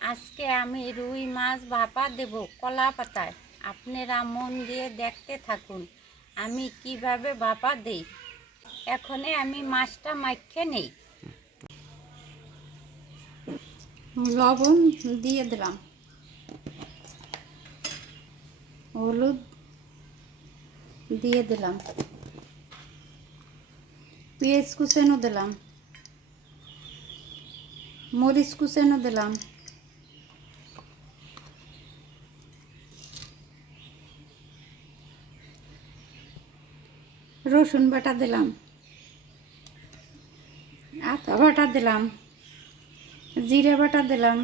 আজকে আমি রুই মাছ ভাপা দেব কলা পাতায়। আপনারা মন দিয়ে দেখতে থাকুন আমি কিভাবে ভাপা দেই। এখনে আমি মাছটা মাখে নেই। লবণ দিয়ে দিলাম, হলুদ দিয়ে দিলাম, পেঁয়াজ কুচানো দিলাম, মরিচ কুচানো দিলাম, রসুন বাটা দিলাম, আদা বাটা দিলাম, জিরা বাটা দিলাম,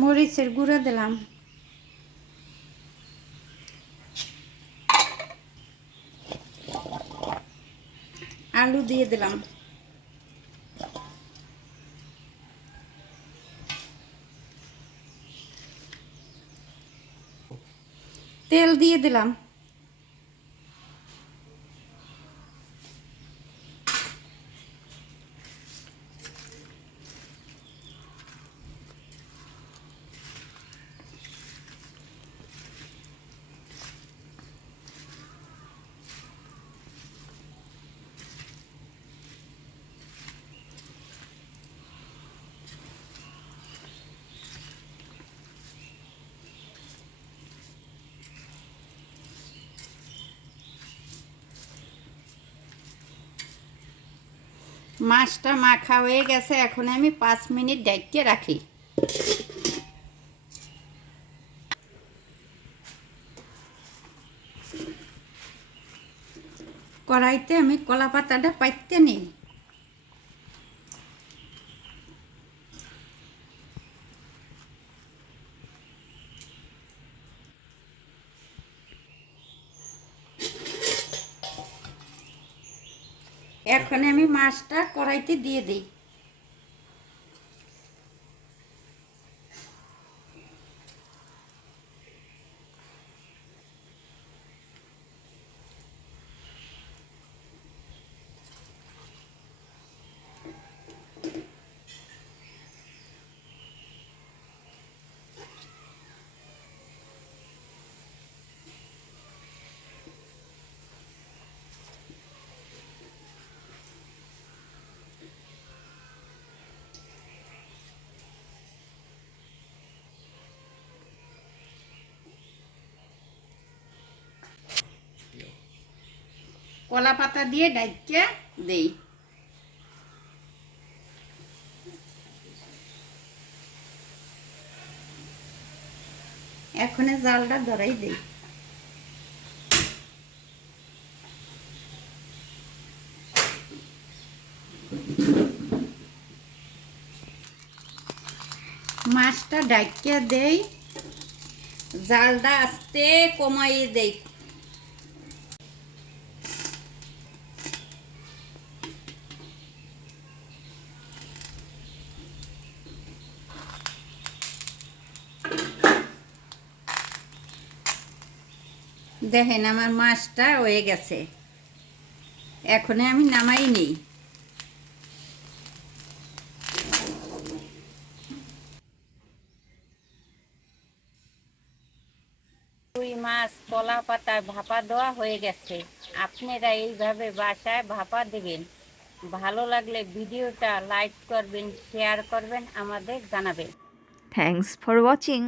মরিচের গুঁড়া দিলাম, আলু দিয়ে দিলাম, তেল দিয়ে দিলাম, মাছটা মাখা হয়ে গেছে। এখন আমি 5 মিনিট ঢেকে রাখি। কড়াইতে আমি কলা পাতাটা পাইতে নিই। এখন আমি মাছটা কড়াইতে দিয়ে দিই। কলা পাতা দিয়ে ঢাইকা দেই। এখন জালটা ধরাই দেই। মাছটা ঢাইকা দেই, জালটা আস্তে কমাইয়ে দেই। দেখেন আমার মাছটা হয়ে গেছে। এখন আমি নামাই নিই। রুই মাছ কলা পাতায় ভাপা দেওয়া হয়ে গেছে। আপনারা এইভাবে বাসায় ভাপা দেবেন। ভালো লাগলে ভিডিওটা লাইক করবেন, শেয়ার করবেন, আমাদের জানাবেন। Thanks for watching.